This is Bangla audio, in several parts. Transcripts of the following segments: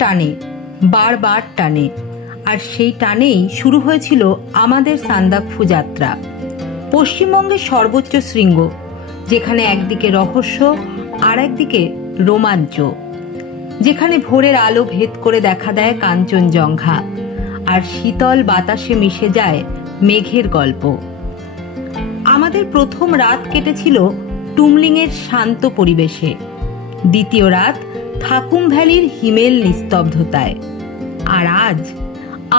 টানে, বারবার টানে, আর সেই টানেই শুরু হয়েছিল আমাদের সান্দাকফু যাত্রা। পশ্চিমবঙ্গের সর্বোচ্চ শৃঙ্গ, যেখানে একদিকে রহস্য আর একদিকে রোমাঞ্চ, যেখানে ভোরের আলো ভেদ করে দেখা দেয় কাঞ্চনজঙ্ঘা, আর শীতল বাতাসে মিশে যায় মেঘের গল্প। আমাদের প্রথম রাত কেটেছিল টুমলিংয়ের শান্ত পরিবেশে, দ্বিতীয় রাত থাকুম ভ্যালির হিমেল নিস্তব্ধতায়, আর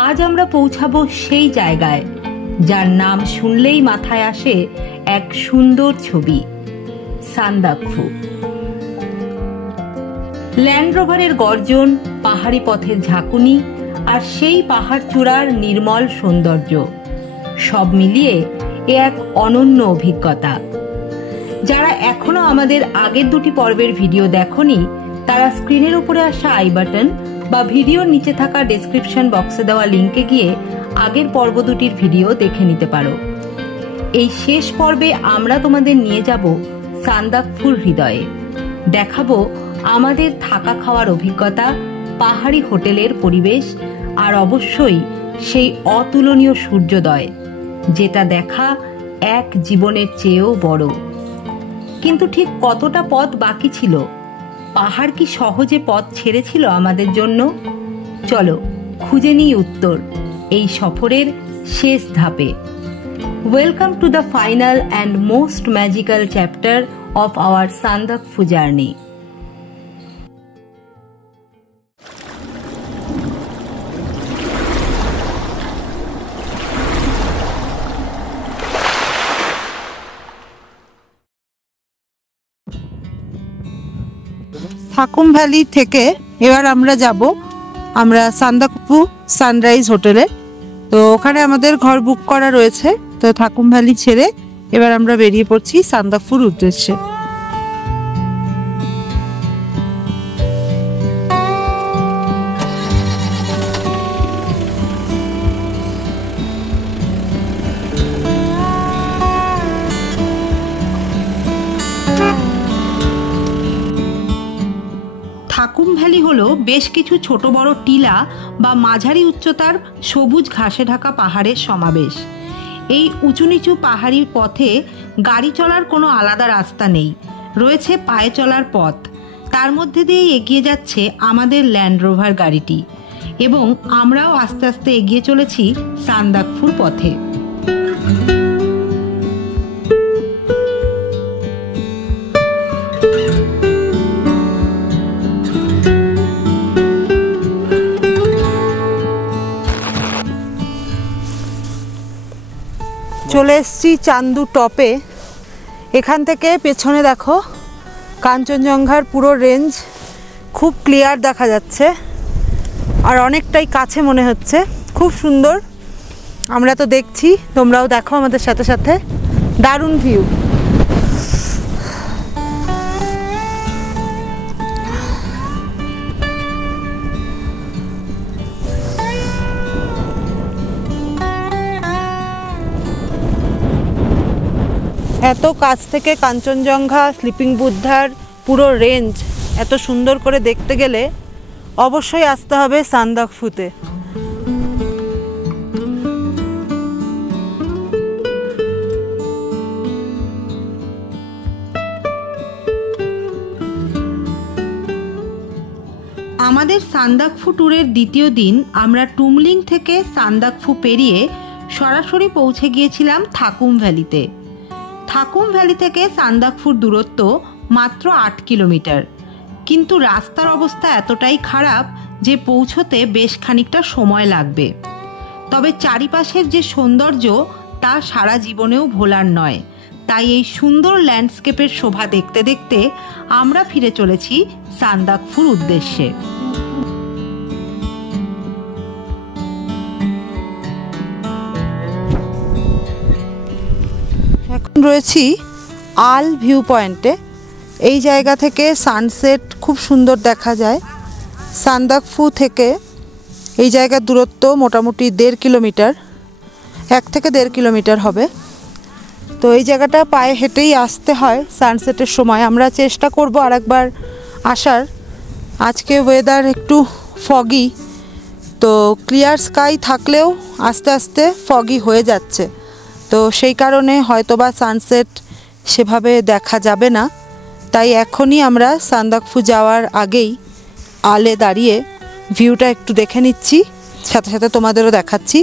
আজ আমরা পৌঁছাবো সেই জায়গায় যার নাম শুনলেই মাথায় আসে এক সুন্দর ছবি, সান্দাকফু। ল্যান্ড রোভারের গর্জন, পাহাড়ি পথের ঝাঁকুনি, আর সেই পাহাড় চূড়ার নির্মল সৌন্দর্য, সব মিলিয়ে এ এক অনন্য অভিজ্ঞতা। যারা এখনো আমাদের আগের দুটি পর্বের ভিডিও দেখোনি, তারা স্ক্রিনের উপরে আসা আই বাটন বা ভিডিওর নিচে থাকা ডেসক্রিপশন বক্সে দেওয়া লিঙ্কে গিয়ে আগের পর্ব দুটির ভিডিও দেখে নিতে পারো। এই শেষ পর্বে আমরা তোমাদের নিয়ে যাব সান্দাকফুর হৃদয়ে, দেখাবো আমাদের থাকা খাওয়ার অভিজ্ঞতা, পাহাড়ি হোটেলের পরিবেশ, আর অবশ্যই সেই অতুলনীয় সূর্যোদয়, যেটা দেখা এক জীবনের চেয়েও বড়। কিন্তু ঠিক কতটা পথ বাকি ছিল? পাহাড় কি সহজে পথ ছেড়েছিল আমাদের জন্য? চলো খুঁজে নিই উত্তর এই সফরের শেষ ধাপে। Welcome to the final and most magical chapter of our Sandakphu journey. Thakum valley থেকে এবার আমরা যাব সান্দাকফু সানরাইজ হোটেলে। তো ওখানে আমাদের ঘর বুক করা রয়েছে। তো থাকুম ভ্যালি ছেড়ে এবার আমরা বেরিয়ে পড়ছি সান্দাকফুর উদ্দেশ্যে। থাকুম ভ্যালি হলো বেশ কিছু ছোট বড় টিলা বা মাঝারি উচ্চতার সবুজ ঘাসে ঢাকা পাহাড়ের সমাবেশ। এই উঁচু নিচু পাহাড়ি পথে গাড়ি চলার কোনো আলাদা রাস্তা নেই, রয়েছে পায়ে চলার পথ। তার মধ্যে দিয়েই এগিয়ে যাচ্ছে আমাদের ল্যান্ড রোভার গাড়িটি, এবং আমরাও আস্তে আস্তে এগিয়ে চলেছি সান্দাকফুর পথে। চলে এসছি চান্দু টপে। এখান থেকে পেছনে দেখো কাঞ্চনজঙ্ঘার পুরো রেঞ্জ খুব ক্লিয়ার দেখা যাচ্ছে, আর অনেকটাই কাছে মনে হচ্ছে। খুব সুন্দর, আমরা তো দেখছি, তোমরাও দেখো আমাদের সাথে সাথে। দারুণ ভিউ। এত কাছ থেকে কাঞ্চনজঙ্ঘা, স্লিপিং বুদ্ধার পুরো রেঞ্জ এত সুন্দর করে দেখতে গেলে অবশ্যই আসতে হবে সান্দাকফুতে। আমাদের সান্দাকফু ট্যুরের দ্বিতীয় দিন আমরা টুমলিং থেকে সান্দাকফু পেরিয়ে সরাসরি পৌঁছে গিয়েছিলাম থাকুম ভ্যালিতে। থাকুম ভ্যালি থেকে সান্দাকফুর দূরত্ব মাত্র 8 কিলোমিটার, কিন্তু রাস্তার অবস্থা এতটাই খারাপ যে পৌঁছতে বেশ খানিকটা সময় লাগবে। তবে চারিপাশের যে সৌন্দর্য তা সারা জীবনেও ভোলার নয়। তাই এই সুন্দর ল্যান্ডস্কেপের শোভা দেখতে দেখতে আমরা ফিরে চলেছি সান্দাকফুর উদ্দেশ্যে। এখন রয়েছি আল ভিউ পয়েন্টে। এই জায়গা থেকে সানসেট খুব সুন্দর দেখা যায়। সান্দাকফু থেকে এই জায়গার দূরত্ব মোটামুটি 1.5 কিলোমিটার, 1 থেকে 1.5 কিলোমিটার হবে। তো এই জায়গাটা পায়ে হেঁটেই আসতে হয় সানসেটের সময়। আমরা চেষ্টা করব আরেকবার আসার। আজকে ওয়েদার একটু ফগি, তো ক্লিয়ার স্কাই থাকলেও আস্তে আস্তে ফগি হয়ে যাচ্ছে, তো সেই কারণে হয়তোবা সানসেট সেভাবে দেখা যাবে না। তাই এখনই আমরা সান্দাকফু যাওয়ার আগেই আলে দাঁড়িয়ে ভিউটা একটু দেখে নিচ্ছি, সাথে সাথে তোমাদেরও দেখাচ্ছি।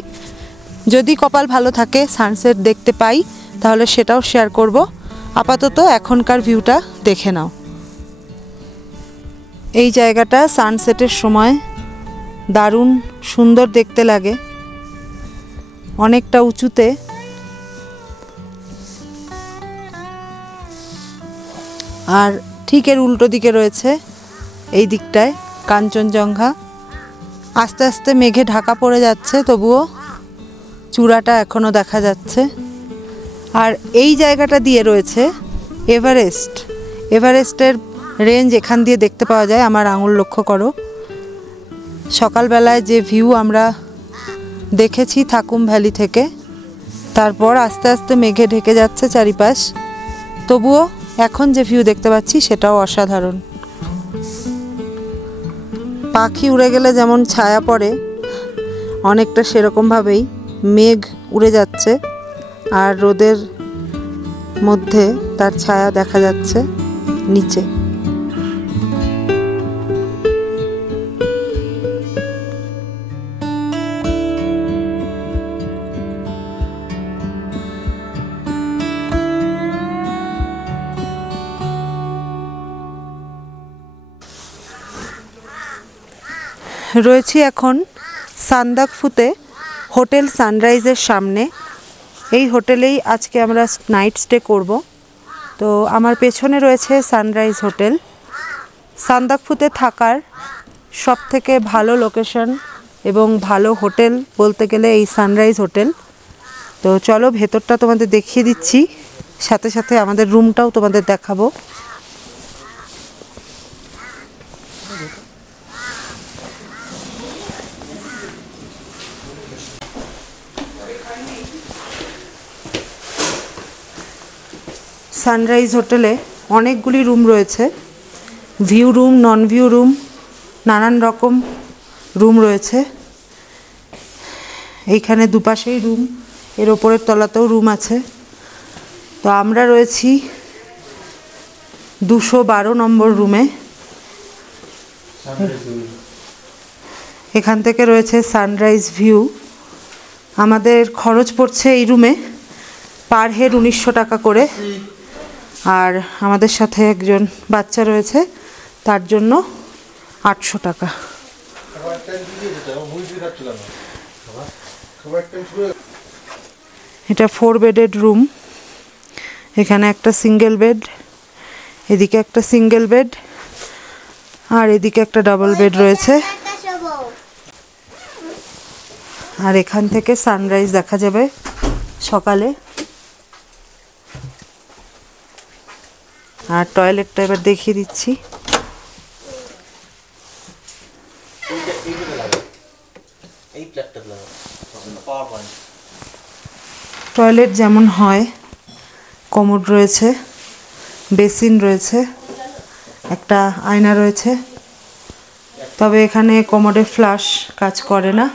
যদি কপাল ভালো থাকে সানসেট দেখতে পাই তাহলে সেটাও শেয়ার করব। আপাতত এখনকার ভিউটা দেখে নাও। এই জায়গাটা সানসেটের সময় দারুণ সুন্দর দেখতে লাগে, অনেকটা উঁচুতে। আর ঠিক এর উল্টো দিকে রয়েছে এই দিকটায় কাঞ্চনজঙ্ঘা। আস্তে আস্তে মেঘে ঢাকা পড়ে যাচ্ছে, তবুও চূড়াটা এখনও দেখা যাচ্ছে। আর এই জায়গাটা দিয়ে রয়েছে এভারেস্ট। এভারেস্টের রেঞ্জ এখান দিয়ে দেখতে পাওয়া যায়। আমার আঙুল লক্ষ্য করো। সকালবেলায় যে ভিউ আমরা দেখেছি থাকুম ভ্যালি থেকে, তারপর আস্তে আস্তে মেঘে ঢেকে যাচ্ছে চারিপাশ, তবুও এখন যে ভিউ দেখতে পাচ্ছি সেটাও অসাধারণ। পাখি উড়ে গেলে যেমন ছায়া পড়ে, অনেকটা সেরকমভাবেই মেঘ উড়ে যাচ্ছে আর রোদের মধ্যে তার ছায়া দেখা যাচ্ছে নিচে। রয়েছি এখন সান্দাকফুতে হোটেল সানরাইজের সামনে। এই হোটেলেই আজকে আমরা নাইট স্টে করব। তো আমার পেছনে রয়েছে সানরাইজ হোটেল। সান্দাকফুতে থাকার সবথেকে ভালো লোকেশন এবং ভালো হোটেল বলতে গেলে এই সানরাইজ হোটেল। তো চলো ভেতরটা তোমাদের দেখিয়ে দিচ্ছি, সাথে সাথে আমাদের রুমটাও তোমাদের দেখাবো। সানরাইজ হোটেলে অনেকগুলি রুম রয়েছে, view room, non view room, নানান রকম রুম রয়েছে। এইখানে দুপাশেই রুম, এর ওপরের তলাতেও রুম আছে। তো আমরা রয়েছি 212 নম্বর রুমে। এখান থেকে রয়েছে সানরাইজ ভিউ। আমাদের খরচ পড়ছে এই রুমে পার হেড 1900 টাকা করে, আর আমাদের সাথে একজন বাচ্চা রয়েছে তার জন্য 800 টাকা। এটা 4 বেডেড রুম। এখানে একটা সিঙ্গেল বেড, এদিকে একটা সিঙ্গেল বেড, আর এদিকে একটা ডাবল বেড রয়েছে। আর এখান থেকে সানরাইজ দেখা যাবে সকালে। আর টয়লেটটা এবার দেখিয়ে দিচ্ছি। টয়লেট যেমন হয়, কমোড রয়েছে, বেসিন রয়েছে, একটা আয়না রয়েছে। তবে এখানে কমোডে ফ্লাশ কাজ করে না।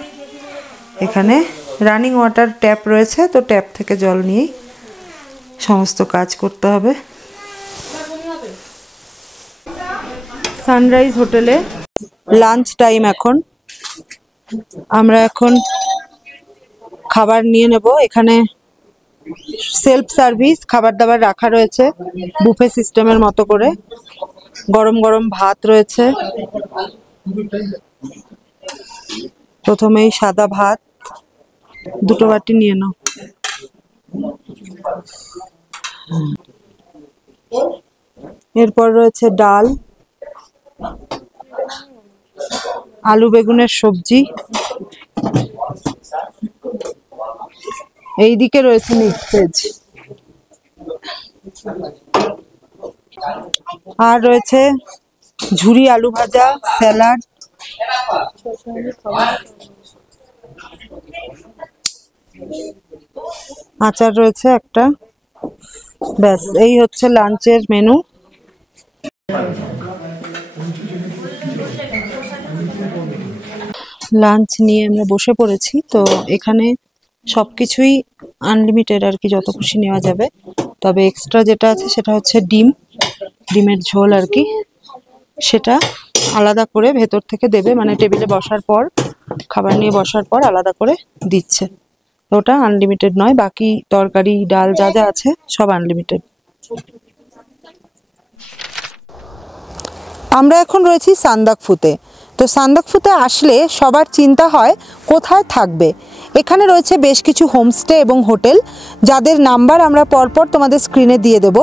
এখানে রানিং ওয়াটার ট্যাপ রয়েছে, তো ট্যাপ থেকে জল নিয়েই সমস্ত কাজ করতে হবে। সানরাইজ হোটেলে লাঞ্চ টাইম এখন। আমরা এখন খাবার নিয়ে নেব। এখানে সেলফ সার্ভিস খাবার দাবার রাখা রয়েছে বুফে সিস্টেমের মতো করে। গরম গরম ভাত রয়েছে, প্রথমেই সাদা ভাত, 2 বাটি নিয়ে নাও। এরপর রয়েছে ডাল, আলু বেগুনের সবজি, এইদিকে রয়েছে মিক্স ভেজ, আর রয়েছে ঝুরি আলু ভাজা, স্যালাড, আচার রয়েছে একটা। ব্যাস, এই হচ্ছে লাঞ্চের মেনু। লাঞ্চ নিয়ে আমরা বসে পড়েছি। তো এখানে সব কিছুই আনলিমিটেড আর কি, যত খুশি নেওয়া যাবে। তবে এক্সট্রা যেটা আছে সেটা হচ্ছে ডিমের ঝোল আর কি, সেটা আলাদা করে ভেতর থেকে দেবে, মানে টেবিলে বসার পর, খাবার নিয়ে বসার পর আলাদা করে দিচ্ছে। ওটা আনলিমিটেড নয়, বাকি তরকারি ডাল যা যা আছে সব আনলিমিটেড। আমরা এখন রয়েছি সান্দাকফুতে। তো সান্দাকফুতে আসলে সবার চিন্তা হয় কোথায় থাকবে। এখানে রয়েছে বেশ কিছু হোমস্টে এবং হোটেল, যাদের নাম্বার আমরা পরপর তোমাদের স্ক্রিনে দিয়ে দেব।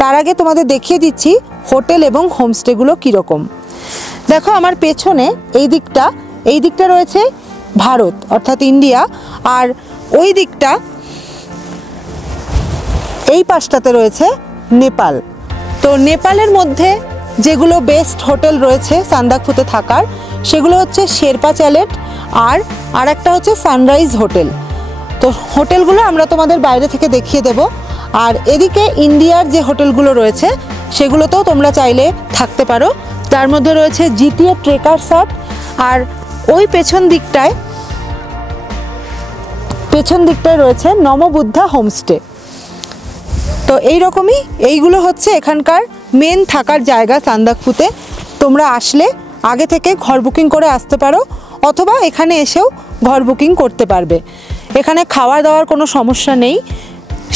তার আগে তোমাদের দেখিয়ে দিচ্ছি হোটেল এবং হোমস্টেগুলো কীরকম। দেখো আমার পেছনে এই দিকটা রয়েছে ভারত অর্থাৎ ইন্ডিয়া, আর ওই দিকটা এই পাশটাতে রয়েছে নেপাল। তো নেপালের মধ্যে যেগুলো বেস্ট হোটেল রয়েছে সান্দাকফুতে থাকার, সেগুলো হচ্ছে শেরপা চ্যালেট আর একটা হচ্ছে সানরাইজ হোটেল। তো হোটেলগুলো আমরা তোমাদের বাইরে থেকে দেখিয়ে দেব। আর এদিকে ইন্ডিয়ার যে হোটেলগুলো রয়েছে সেগুলোতেও তোমরা চাইলে থাকতে পারো। তার মধ্যে রয়েছে জিটিএ ট্রেকার্স হাট, আর ওই পেছন দিকটায় রয়েছে নমবুদ্ধা হোমস্টে। তো এইগুলো হচ্ছে এখানকার মেন থাকার জায়গা সান্দাকফুতে। তোমরা আসলে আগে থেকে ঘর বুকিং করে আসতে পারো, অথবা এখানে এসেও ঘর বুকিং করতে পারবে। এখানে খাওয়া দাওয়ার কোনো সমস্যা নেই,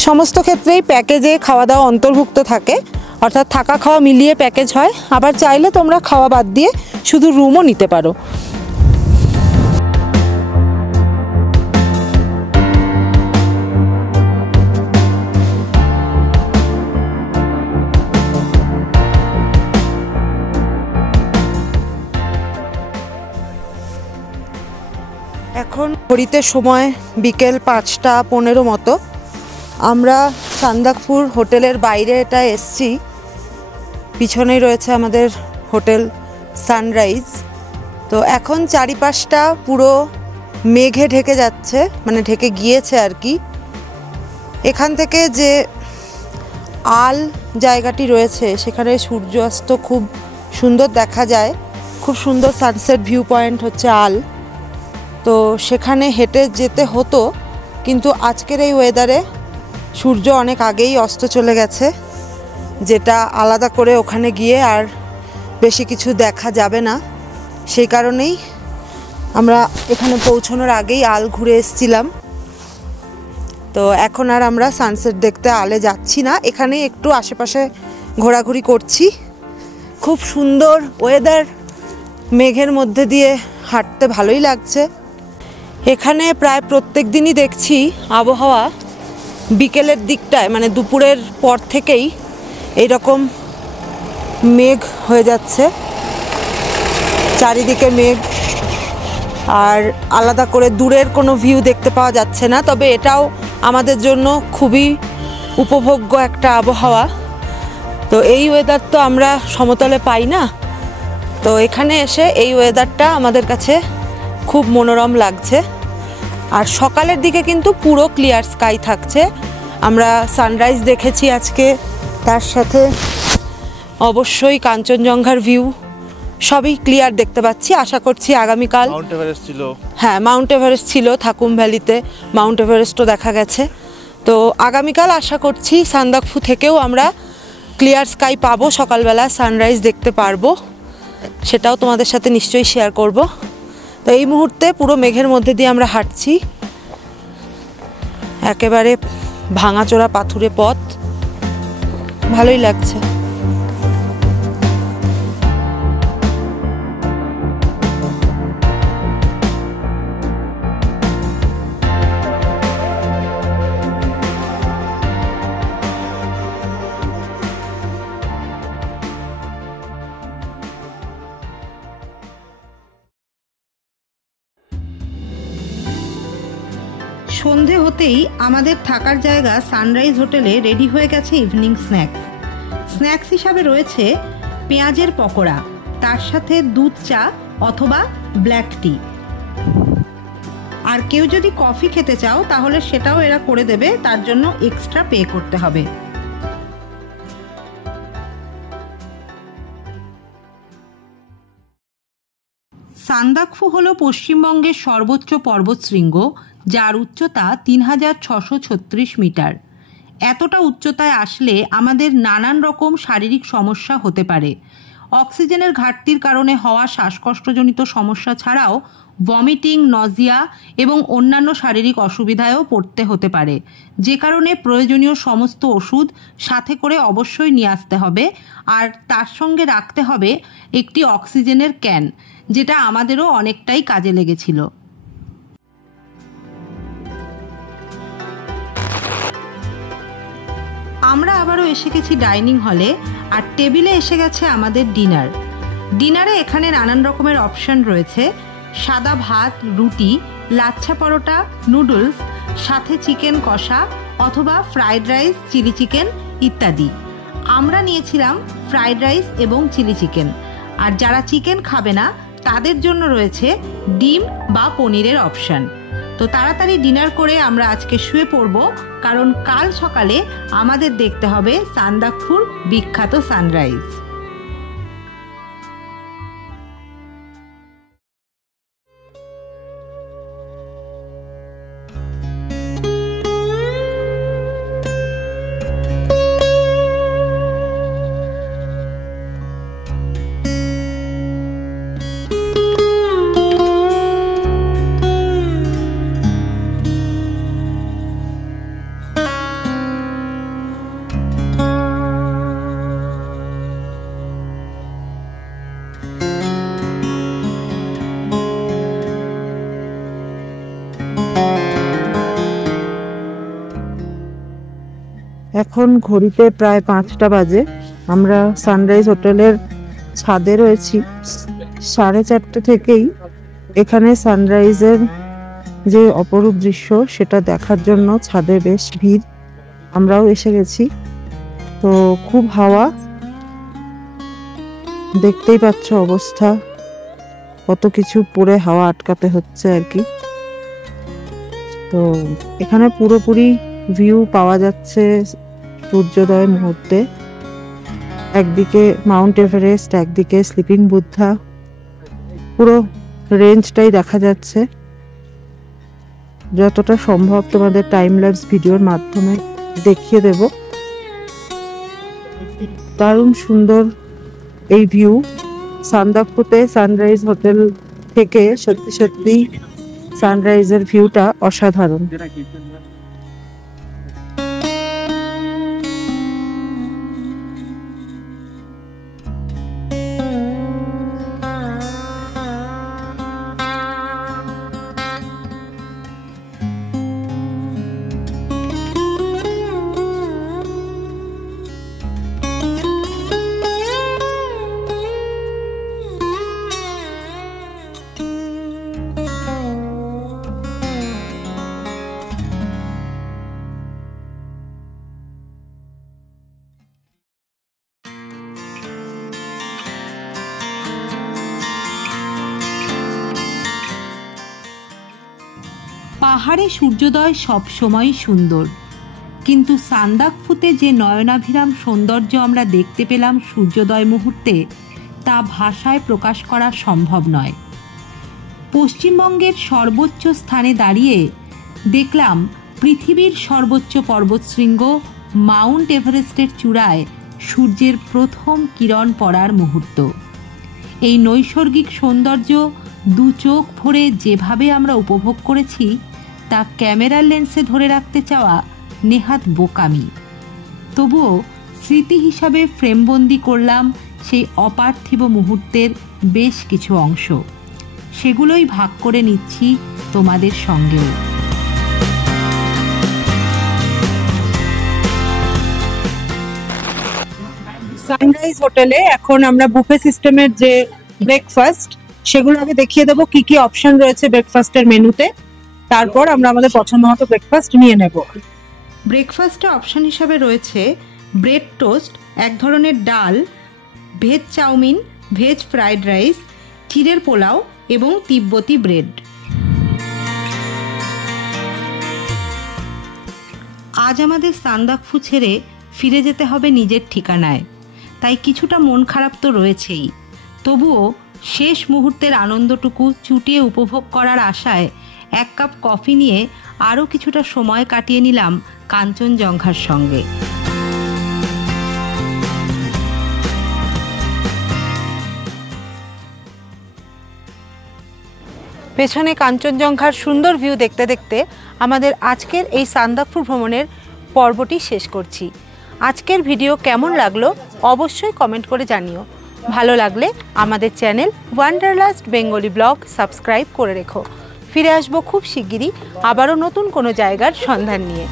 সমস্ত ক্ষেত্রেই প্যাকেজে খাওয়া দাওয়া অন্তর্ভুক্ত থাকে, অর্থাৎ থাকা খাওয়া মিলিয়ে প্যাকেজ হয়। আবার চাইলে তোমরা খাওয়া বাদ দিয়ে শুধু রুমও নিতে পারো। এখন ঘড়িতে সময় বিকেল 5:15 মতো। আমরা সান্দাকফু হোটেলের বাইরে এটা এসছি, পিছনেই রয়েছে আমাদের হোটেল সানরাইজ। তো এখন চারিপাশটা পুরো মেঘে ঢেকে যাচ্ছে, মানে ঢেকে গিয়েছে আর কি। এখান থেকে যে আল জায়গাটি রয়েছে সেখানে সূর্যাস্ত খুব সুন্দর দেখা যায়, খুব সুন্দর সানসেট ভিউ পয়েন্ট হচ্ছে আল। তো সেখানে হেঁটে যেতে হতো, কিন্তু আজকের এই ওয়েদারে সূর্য অনেক আগেই অস্ত চলে গেছে, যেটা আলাদা করে ওখানে গিয়ে আর বেশি কিছু দেখা যাবে না। সেই কারণেই আমরা এখানে পৌঁছানোর আগেই আল ঘুরে এসেছিলাম। তো এখন আর আমরা সানসেট দেখতে আলে যাচ্ছি না, এখানে একটু আশেপাশে ঘোরাঘুরি করছি। খুব সুন্দর ওয়েদার, মেঘের মধ্যে দিয়ে হাঁটতে ভালোই লাগছে। এখানে প্রায় প্রত্যেক দিনই দেখছি আবহাওয়া বিকেলের দিকটায়, মানে দুপুরের পর থেকেই এইরকম মেঘ হয়ে যাচ্ছে, চারিদিকে মেঘ, আর আলাদা করে দূরের কোনো ভিউ দেখতে পাওয়া যাচ্ছে না। তবে এটাও আমাদের জন্য খুবই উপভোগ্য একটা আবহাওয়া। তো এই ওয়েদার তো আমরা সমতলে পাই না, তো এখানে এসে এই ওয়েদারটা আমাদের কাছে খুব মনোরম লাগছে। আর সকালের দিকে কিন্তু পুরো ক্লিয়ার স্কাই থাকছে। আমরা সানরাইজ দেখেছি আজকে, তার সাথে অবশ্যই কাঞ্চনজঙ্ঘার ভিউ সবই ক্লিয়ার দেখতে পাচ্ছি। আশা করছি আগামীকাল মাউন্ট এভারেস্ট ছিল, হ্যাঁ মাউন্ট এভারেস্ট ছিল, থাকুম ভ্যালিতে মাউন্ট এভারেস্টও দেখা গেছে। তো আগামীকাল আশা করছি সান্দাকফু থেকেও আমরা ক্লিয়ার স্কাই পাবো, সকালবেলা সানরাইজ দেখতে পারবো, সেটাও তোমাদের সাথে নিশ্চয়ই শেয়ার করব। তো এই মুহূর্তে পুরো মেঘের মধ্যে দিয়ে আমরা হাঁটছি, একেবারে ভাঙাচোরা পাথুরে পথ, ভালোই লাগছে। সন্ধে হতেই আমাদের থাকার জায়গা সানরাইজ হোটেলে রেডি হয়ে গেছে ইভিনিং স্ন্যাক্স হিসাবে রয়েছে পেঁয়াজের পকোড়া, তার সাথে দুধ চা অথবা ব্ল্যাক টি। আর কেউ যদি কফি খেতে চাও তাহলে সেটাও এরা করে দেবে, তার জন্য এক্সট্রা পে করতে হবে। সান্দাকফু হল পশ্চিমবঙ্গের সর্বোচ্চ পর্বতশৃঙ্গ, যার উচ্চতা ৩,৬৩৬ মিটার। এতটা উচ্চতায় আসলে আমাদের নানান রকম শারীরিক সমস্যা হতে পারে। অক্সিজেনের ঘাটতির কারণে হওয়া শ্বাসকষ্টজনিত সমস্যা ছাড়াও ভমিটিং, নজিয়া এবং অন্যান্য শারীরিক অসুবিধায়ও পড়তে হতে পারে, যে কারণে প্রয়োজনীয় সমস্ত ওষুধ সাথে করে অবশ্যই নিয়ে আসতে হবে। আর তার সঙ্গে রাখতে হবে একটি অক্সিজেনের ক্যান, যেটা আমাদেরও অনেকটাই কাজে লেগেছিল। আমরা আবারও এসে গেছি ডাইনিং হলে, আর টেবিলে এসে গেছে আমাদের ডিনারে এখানে নানান রকমের অপশন রয়েছে। সাদা ভাত, রুটি, লাচ্ছা পরোটা, নুডলস, সাথে চিকেন কষা অথবা ফ্রাইড রাইস, চিলি চিকেন ইত্যাদি। আমরা নিয়েছিলাম ফ্রাইড রাইস এবং চিলি চিকেন। আর যারা চিকেন খাবে না তাদের জন্য রয়েছে ডিম বা পনিরের অপশন। তো তাড়াতাড়ি ডিনার করে আমরা আজকে শুয়ে পড়ব, কারণ কাল সকালে আমাদের দেখতে হবে সান্দাকফুর বিখ্যাত সানরাইজ। এখন ঘড়িতে প্রায় 5টা বাজে। আমরা সানরাইজ হোটেলের ছাদে রয়েছি। 4:30 থেকেই এখানে সানরাইজের যে অপরূপ দৃশ্য সেটা দেখার জন্য ছাদে বেশ ভিড়। আমরাও এসে গেছি। তো খুব হাওয়া, দেখতেই পাচ্ছ অবস্থা, কত কিছু পরে হাওয়া আটকাতে হচ্ছে আর কি। তো এখানে পুরোপুরি ভিউ পাওয়া যাচ্ছে সূর্যোদয় মুহূর্তে। একদিকে মাউন্ট এভারেস্ট, একদিকে স্লিপিং বুদ্ধা, পুরো রেঞ্জটাই দেখা যাচ্ছে। যতটা সম্ভব তোমাদের টাইম ল্যাপস ভিডিওর মাধ্যমে দেখিয়ে দেব। দারুণ সুন্দর এই ভিউ। সান্দাকফুতে সানরাইজ হোটেল থেকে সত্যি সত্যি সানরাইজের ভিউটা অসাধারণ। পাহাড়ে সূর্যোদয় সবসময় সুন্দর, কিন্তু সান্দাকফুতে যে নয়নাভিরাম সৌন্দর্য আমরা দেখতে পেলাম সূর্যোদয় মুহূর্তে, তা ভাষায় প্রকাশ করা সম্ভব নয়। পশ্চিমবঙ্গের সর্বোচ্চ স্থানে দাঁড়িয়ে দেখলাম পৃথিবীর সর্বোচ্চ পর্বতশৃঙ্গ মাউন্ট এভারেস্টের চূড়ায় সূর্যের প্রথম কিরণ পড়ার মুহূর্ত। এই নৈসর্গিক সৌন্দর্য দু চোখ ভরে যেভাবে আমরা উপভোগ করেছি, তা ক্যামেরার লেন্সে ধরে রাখতে চাওয়া নেহাত বোকামি। তবুও স্মৃতি হিসাবে ফ্রেমবন্দি করলাম সেই অপার্থিব মুহূর্তের বেশ কিছু অংশ। সেগুলোই ভাগ করে নিচ্ছি তোমাদের সঙ্গেও। সানরাইজ হোটেলে এখন আমরা বুফে সিস্টেমের যে ব্রেকফাস্ট, সেগুলো আগে দেখিয়ে দেবো কি কি অপশন রয়েছে ব্রেকফাস্টের মেনুতে। তারপর আমরা আমাদের পছন্দ মতো ব্রেকফাস্ট নিয়ে নেব। ব্রেকফাস্টে অপশন হিসাবে রয়েছে ব্রেড টোস্ট, এক ধরনের ডাল, veg chowmein, veg fried rice, চিড়ের পোলাও এবং তিব্বতি ব্রেড। আজ আমাদের সান্দাকফু ছেড়ে ফিরে যেতে হবে নিজের ঠিকানায়, তাই কিছুটা মন খারাপ তো রয়েছেই। তবুও শেষ মুহূর্তের আনন্দটুকু চুটিয়ে উপভোগ করার আশায় 1 কাপ কফি নিয়ে আরও কিছুটা সময় কাটিয়ে নিলাম কাঞ্চনজঙ্ঘার সঙ্গে। পেছনে কাঞ্চনজঙ্ঘার সুন্দর ভিউ দেখতে দেখতে আমাদের আজকের এই সান্দাকফু ভ্রমণের পর্বটি শেষ করছি। আজকের ভিডিও কেমন লাগলো অবশ্যই কমেন্ট করে জানিও। ভালো লাগলে আমাদের channel wanderlust Bengali blog subscribe করে রেখো। ফিরে আসবো খুব শিগগিরই আবারও নতুন কোনো জায়গার সন্ধান নিয়ে।